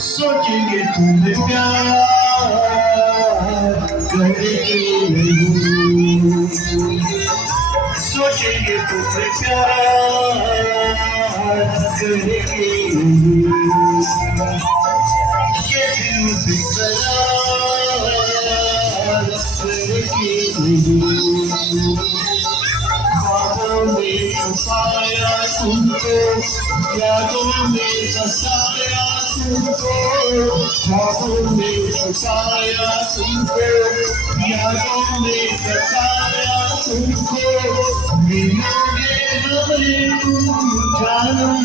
सोचेंगे तुमने प्यार करेंगे नहीं, सोचेंगे तुमने प्यार करेंगे नहीं, ये दिल बेकरार करेंगे नहीं। ख्वाबों में छुपाया तुमको, यादों में बसाया तुमको, ख्वाबों में छुपाया तुमको, यादों में बसाया तुमको, मिलोगे हमें तुम जानम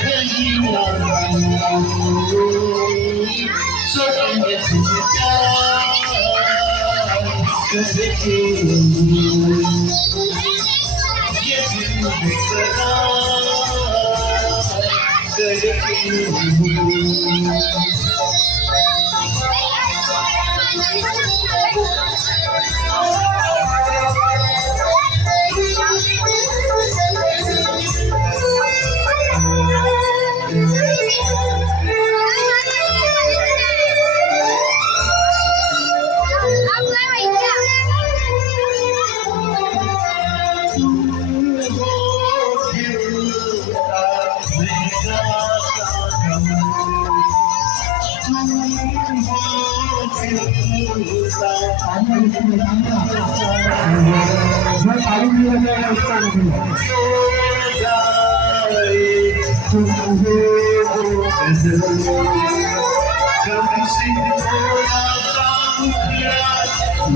कहीं ना सोचेंगे तुझे प्यार करके ये दिल बेकरार करके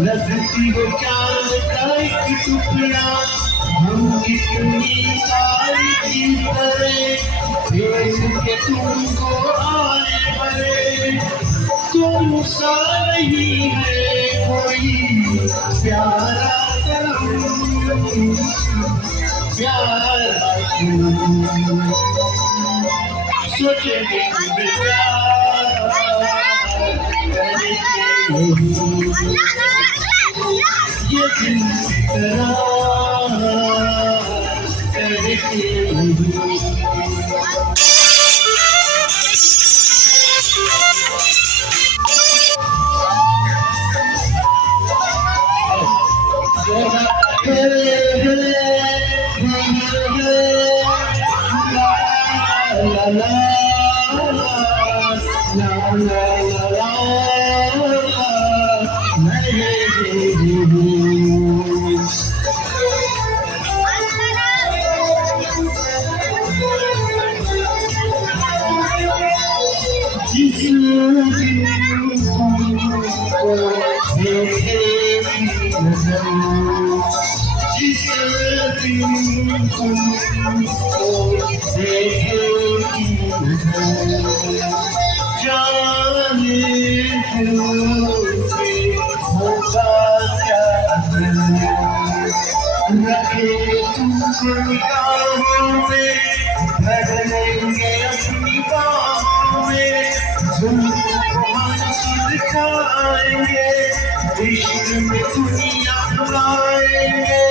लगती हो चांद का एक टुकड़ा, हम कितनी तारीफ करें देख के तुमको आए बड़े, तुम सा नहीं है कोई प्यारा करम, प्यारा सोचेंगे प्यार ये दिल बेकरार करके रखे तुमको निगाहों में, भरेंगे अपनी बाहों में, तुमको दिखाएंगे, इश्क में दुनिया बुलाएंगे,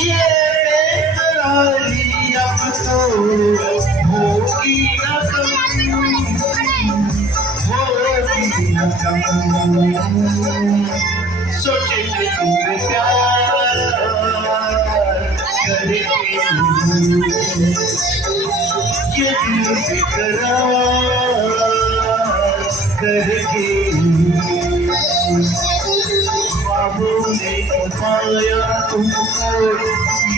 ये बेकरारी अब तो होगी न कभी, होगी न कभी। सोचेंगे तुमने प्यार करेंगे ये दिल बेकरार करके, ख्वाबों ने छुपाया तुमको,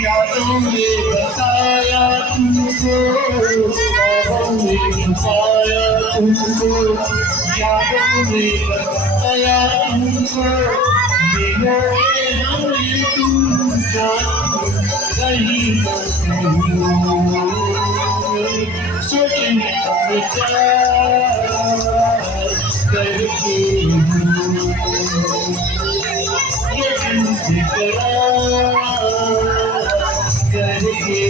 यादों में बताया तुमको, ख्वाबों ने छुपाया तुमको, यादों में बताया तुमको, मिलोगे हमें तुम जानो नहीं सोचने का विचार करके ये इंतजार करके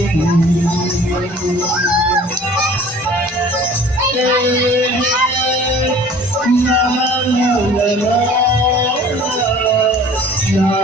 la la la la la